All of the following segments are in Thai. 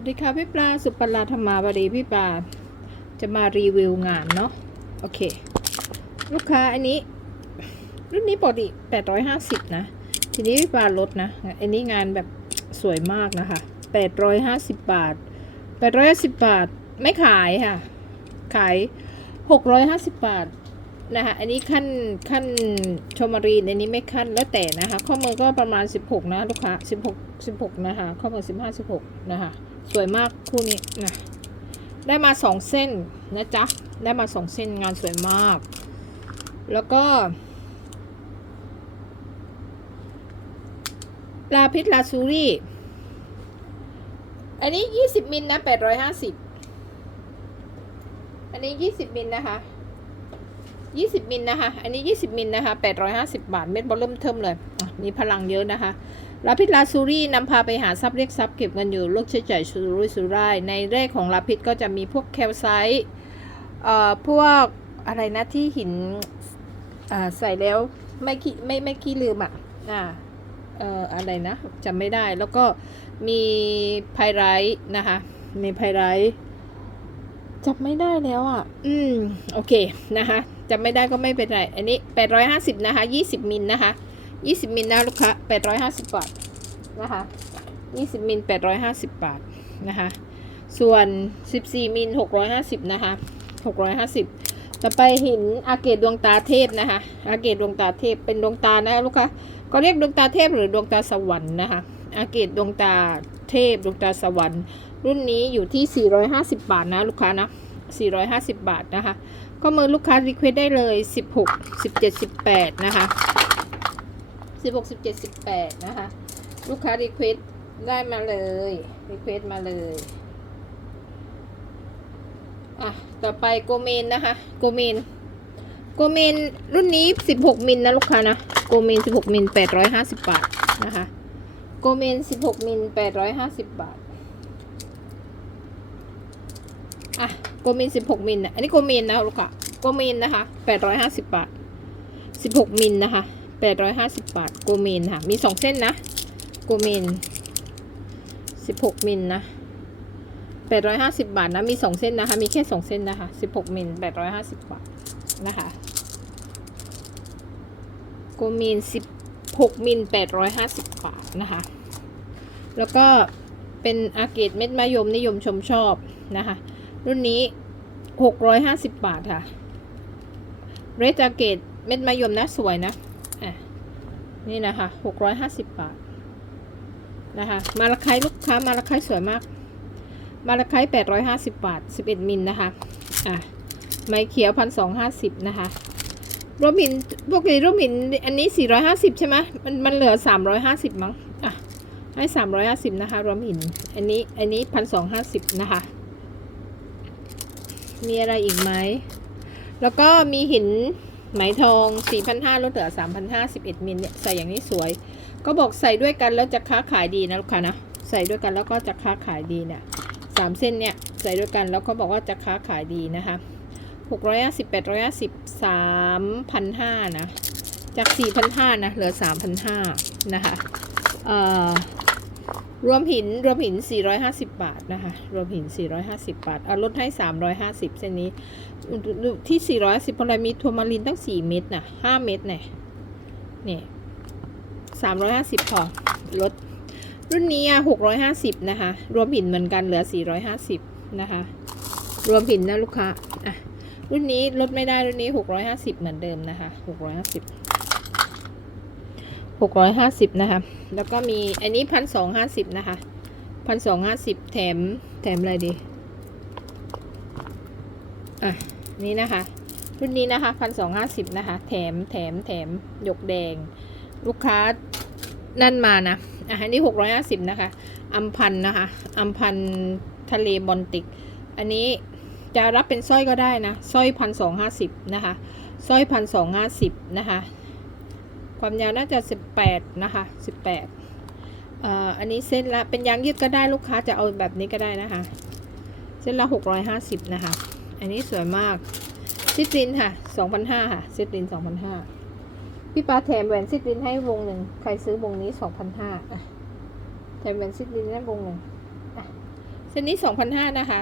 สวัสดีค่ะพี่ปลาสุปราธรรมาบดีพี่ปลาจะมารีวิวงานเนาะโอเค ลูกค้าอันนี้ รุ่นนี้ปกติ850 นะ ทีนี้พี่ปลาลดนะ อันนี้งานแบบสวยมากนะคะ 850 บาท 850 บาทไม่ขายค่ะ ขาย 650 บาทนะคะอันนี้ขั้นขั้นชมรีนอันนี้ไม่ขั้นแล้วแต่นะคะ ข้อมือก็ประมาณ 16 นะลูกค้า 16 16 นะคะ ข้อมือ 15 16 นะคะ สวยมากคู่นี้นะได้มา2เส้นนะจ๊ะ ได้มา2เส้นงานสวยมาก แล้วก็ลาพิษลาซูรี่ อันนี้20มิลนะ850อันนี้20มิลนะคะ20มิลนะคะ อันนี้20มิลนะคะ850บาท เม็ดบอลเริ่มเทิมเลย มีพลังเยอะนะคะ ลาพิษลาซูรี่นำพาไปหาทรัพย์เรียกทรัพย์เก็บเงินอยู่โลกใช้จ่ายสุรุ่ยสุร่าย ในแรกของลาพิษก็จะมีพวกแคลไซต์เอ่อพวกอะไรนะที่หินอ่าใส่แล้วไม่ขี้ไม่ไม่ขี้ลืมอะอ่าเอ่ออะไรนะจำไม่ได้แล้วก็มีไพไรท์นะคะ มีไพไรท์จำไม่ได้แล้วอะ อืม โอเคนะคะจำไม่ได้ก็ไม่เป็นไร อันนี้ 850 นะคะ 20 มิลนะคะ 20 มิลนะลูกค้า850 บาทนะคะ20 มิล850 บาทนะคะ ส่วน 14 มิล650 นะคะ 650 ต่อไปหินอาเกตดวงตาเทพนะคะ อาเกตดวงตาเทพเป็นดวงตานะลูกค้าก็เรียกดวงตาเทพหรือดวงตาสวรรค์นะคะ อาเกตดวงตาเทพดวงตาสวรรค์รุ่นนี้อยู่ที่ 450 บาทนะลูกค้านะ 450 บาทนะคะ ก็มือลูกค้ารีเควสได้เลย 16 17 18 นะคะ 16 17 18นะคะ ลูกค้ารีเควสได้มาเลยรีเควสมาเลยอะต่อไปโกเมนนะคะ โกเมน โกเมนรุ่นนี้16มิลนะลูกค้านะ โกเมน16มิล850บบาทนะคะ โกเมน16มิล850บบาทอะโกเมน16มิลนะอันนี้โกเมนนะลูกค้าโกเมนนะคะ850บบาท16มิลนะคะ 850 บาท โกเมนค่ะ มี 2 เส้นนะ โกเมน 16 มิลนะ 850 บาทนะ มี 2 เส้นนะคะ มีแค่ 2 เส้นนะคะ 16 มิล 850 บาทนะคะ โกเมน 16 มิล 850 บาทนะคะ แล้วก็เป็นอาเกตเม็ดมะยมนิยมชมชอบนะคะ รุ่นนี้ 650 บาทค่ะ เรดอาเกตเม็ดมะยมนะสวยนะอะ นี่นะคะ 650 บาท นะคะ มาละไคลูกค้ามาละไคสวยมาก มาละไค850 บาท 11 มิลนะคะ อะ ไม้เขียว 1,250 นะคะรวมหินปกติรวมหินอันนี้ 450 ใช่ไหมมันมันเหลือ 350 มั้ง อะ ให้ 350 นะคะรวมหิน อันนี้ อันนี้ 1,250 นะคะ มีอะไรอีกไหม แล้วก็มีหิน ไหมทอง 4,500ลดเหลือ 3,511มิลเนี่ยใส่อย่างนี้สวย ก็บอกใส่ด้วยกันแล้วจะค้าขายดีนะลูกค้านะ ใส่ด้วยกันแล้วก็จะค้าขายดีเนี่ยสามเส้นเนี่ยใส่ด้วยกันแล้วก็บอกว่าจะค้าขายดีนะคะ650 850 3,500นะ จาก 4,500นะเหลือ 3,500นะคะ เอ่อ รวมหินรวมหิน 450 บาทนะคะ รวมหิน 450 บาท เอาลดให้ 350 เส้นนี้ ที่ 410เพราะอะไรมีทัวร์มารินตั้ง 4 เม็ดนะ5 เม็ดเนี่ยนี่350 พอ ลด รุ่นนี้อะ650 นะคะ รวมหินเหมือนกันเหลือ 450 นะคะ รวมหินนะลูกค้า อะ รุ่นนี้ลดไม่ได้ รุ่นนี้ 650 เหมือนเดิมนะคะ 650 650นะคะ แล้วก็มีอันนี้1,250นะคะ1,250แถมแถมอะไรดี อะ นี่นะคะ รุ่นนี้นะคะ1,250นะคะ แถมแถมแถมหยกแดง ลูกค้านั่นมานะ อะ อันนี้650นะคะ อัมพันนะคะ อัมพันทะเลบอลติก อันนี้จะรับเป็นสร้อยก็ได้นะ สร้อยพันสองห้าสิบนะคะ สร้อยพันสองห้าสิบนะคะ ความยาวน่าจะสิบแปดนะคะสิบแปดอ่ออันนี้เส้นละเป็นยางยืดก็ได้ลูกค้าจะเอาแบบนี้ก็ได้นะคะ เส้นละหกร้อยห้าสิบนะคะ อันนี้สวยมากซิตรินค่ะสองพันห้าค่ะซิตรินสองพันห้าพี่ปาแถมแหวนซิตรินให้วงหนึ่งใครซื้อวงนี้สองพันห้าแถมแหวนซิตรินให้วงหนึ่งเส้นนี้สองพันห้านะคะ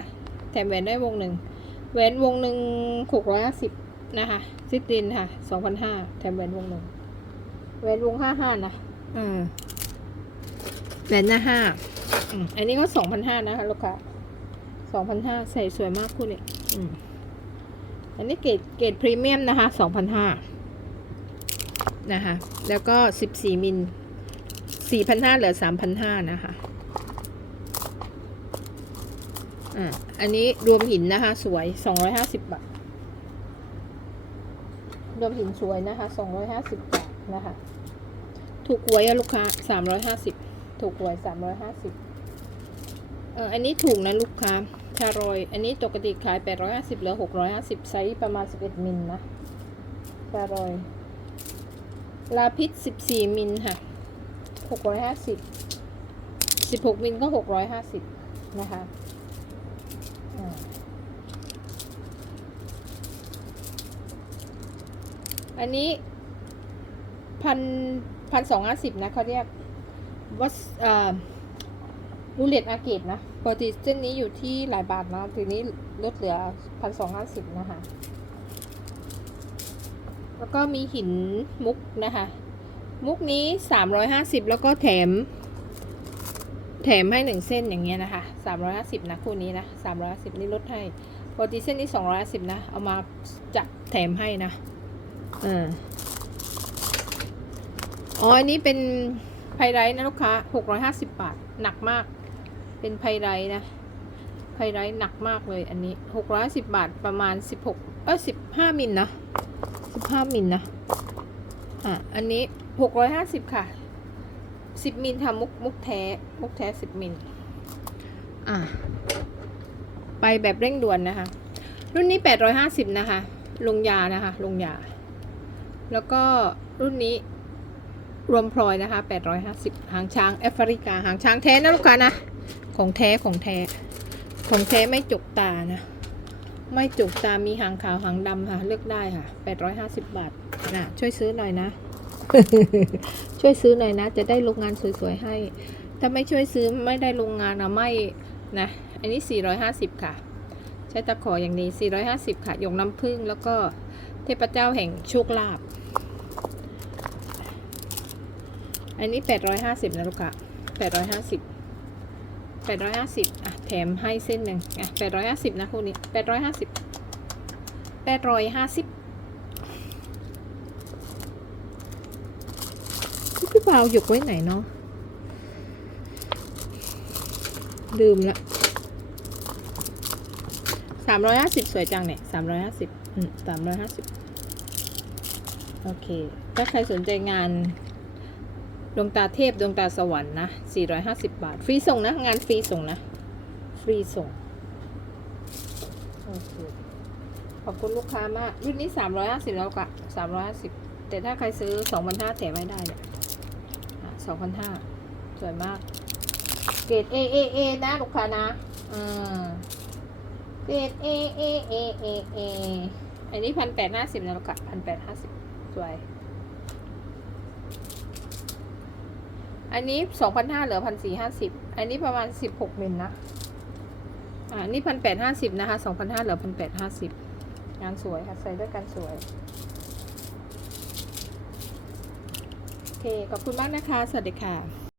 แถมแหวนได้วงหนึ่งแหวนวงหนึ่งหกร้อยสิบนะคะซิตรินค่ะสองพันห้าแถมแหวนวงหนึ่ง แหวนวงห้าห้านะอืมแหวนหน้าห้าอืมอันนี้ก็สองพันห้านะคะลูกค้าสองพันห้าใส่สวยมากคุณเนี่ยอืมอันนี้เกรดเกรดพรีเมียมนะคะสองพันห้านะคะ แล้วก็สิบสี่มิลสี่พันห้าเหลือสามพันห้านะคะอ่าอันนี้รวมหินนะคะ สวยสองร้อยห้าสิบบาทรวมหินสวยนะคะสองร้อยห้าสิบบาท นะคะ ถูกหวยอะลูกค้าสามร้อยห้าสิบถูกหวยสามร้อยห้าสิบเอออันนี้ถูกนะลูกค้าชารอย อันนี้ปกติขายแปดร้อยห้าสิบเหลือหกร้อยห้าสิบไซส์ประมาณสิบเอ็ดมิลนะชารอย ลาพิษสิบสี่มิลค่ะหกร้อยห้าสิบสิบหกมิลก็หกร้อยห้าสิบนะคะอันนี้ พันพันสองห้าสิบนะเขาเรียกวัสอ่ารูเลตอาเกตนะปกติเส้นนี้อยู่ที่หลายบาทนะทีนี้ลดเหลือพันสองห้าสิบนะคะแล้วก็มีหินมุกนะคะ มุกนี้สามร้อยห้าสิบแล้วก็แถม แถมให้หนึ่งเส้นอย่างเงี้ยนะคะสามร้อยห้าสิบนะคู่นี้นะสามร้อยห้าสิบนี่ลดให้ปกติเส้นนี้สองร้อยห้าสิบนะ เอามาจัดแถมให้นะ เออ อ๋อ อันนี้เป็นไพไรนะลูกค้าหกร้อยห้าสิบบาท หนักมาก เป็นไพไรนะ ไพไรหนักมากเลยอันนี้หกร้อยสิบบาทประมาณสิบหกเออสิบห้ามิลนะสิบห้ามิลนะ อะ อันนี้หกร้อยห้าสิบค่ะสิบมิลทำมุกมุกแท้ มุกแท้สิบมิล อะ ไปแบบเร่งด่วนนะคะ รุ่นนี้แปดร้อยห้าสิบนะคะ ลงยานะคะ ลงยา แล้วก็รุ่นนี้ รวมพลอยนะคะแปดร้อยห้างช้างแอฟริกาหางช้างแท้นะลูกค้านะ ของแท้ของแท้ ของแท้ไม่จกตานะ ไม่จกตามีหางขาวหางดำค่ะ เลือกได้ค่ะแปดร้อยห้าสิบาทนะช่วยซื้อหน่อยนะ ช่วยซื้อหน่อยนะ จะได้โรงงานสวยๆให้ ถ้าไม่ช่วยซื้อไม่ได้โรงงานนะไม่นะ อันนี้ 450 ค่ะ ใช้ตะขออย่างนี้ 450 ค่ะหยกน้ำผึ้งแล้วก็เทพเจ้าแห่งโชคลาภ อันนี้ 850 นะลูกค้า850 850อะแถมให้เส้นหนึ่งอะ850 นะคู่นี้ 850 850พี่บ่าวหยกไว้ไหนเนาะลืมละสามร้อยห้าสิบสวยจังเนี่ยสามร้อยห้าสิบอืมสามร้อยห้าสิบโอเค ถ้าใครสนใจงาน ดวงตาเทพดวงตาสวรรค์นะสี่ร้อยห้าสิบาท ฟรีส่งนะ งานฟรีส่งนะ ฟรีส่งโอเคขอบคุณลูกค้ามาก รุ่นนี้สามร้อยห้าสิบแล้วกะสามร้อยห้าสิบแต่ถ้าใครซื้อสองพันห้าแถมไม่ได้เนี่ยสองพันห้าสวยมาก เกรด A A A นะ ลูกค้านะอ่าเกรด A A A A A อันนี้พันแปดห้าสิบนะลูกค้าพันแปดห้าสิบสวย อันนี้สองพันห้าเหลือพันสี่ห้าสิบอันนี้ประมาณสิบหกเมนนะอ่านี่พันแปดห้าสิบนะคะสองพันห้าเหลือพันแปดห้าสิบงานสวยค่ะใส่ด้วยกันสวยโอเคขอบคุณมากนะคะ สวัสดีค่ะ